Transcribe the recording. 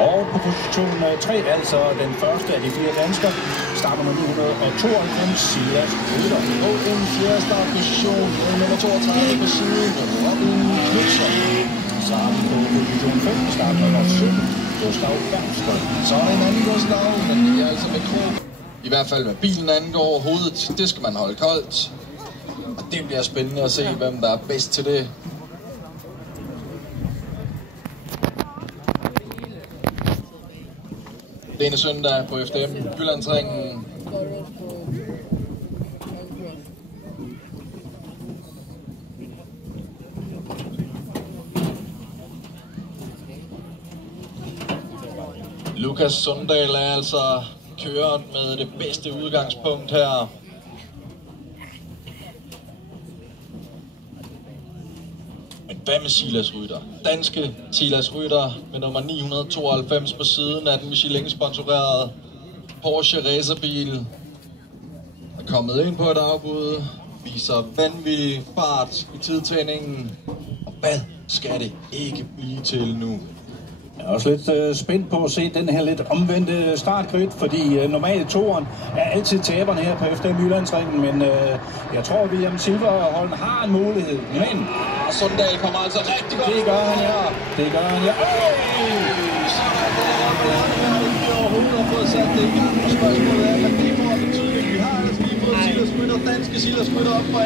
Og på position 3, altså den første af de 4 danskere, starter med 992 Silas Rytter. På en fjerde startposition, nummer 32 på siden, Robin Knudsen. Sammen på position 5 starter nummer 17, Gustav Bergstrøm. Så er en anden Gustav, men det er altså med krog. I hvert fald hvad bilen angår, hovedet, det skal man holde koldt. Og det bliver spændende at se, hvem der er bedst til det. Denne søndag på FDM Jyllandsringen. Lukas Sundal er altså køren med det bedste udgangspunkt her. Men hvad med Silas Rytter? Danske Silas Rytter med nummer 992 på siden af den Michelin-sponsorerede Porsche racerbil. Er kommet ind på et afbud, viser vanvittig fart i tidtændingen. Og hvad skal det ikke blive til nu? Jeg er også lidt spændt på at se den her lidt omvendte startgrid, fordi normalt toeren er altid taberne her på FDM Jyllandsringen, men jeg tror, at William Silverholm har en mulighed. Men Sundal kommer altså rigtig godt. det gør han, ja. Det gør han, ja. Så er det overhovedet har fået sat det i gang. Og spørgsmålet er, hvad det får betydning. Vi har altså lige fået Silas Rytter, danske Silas Rytter op på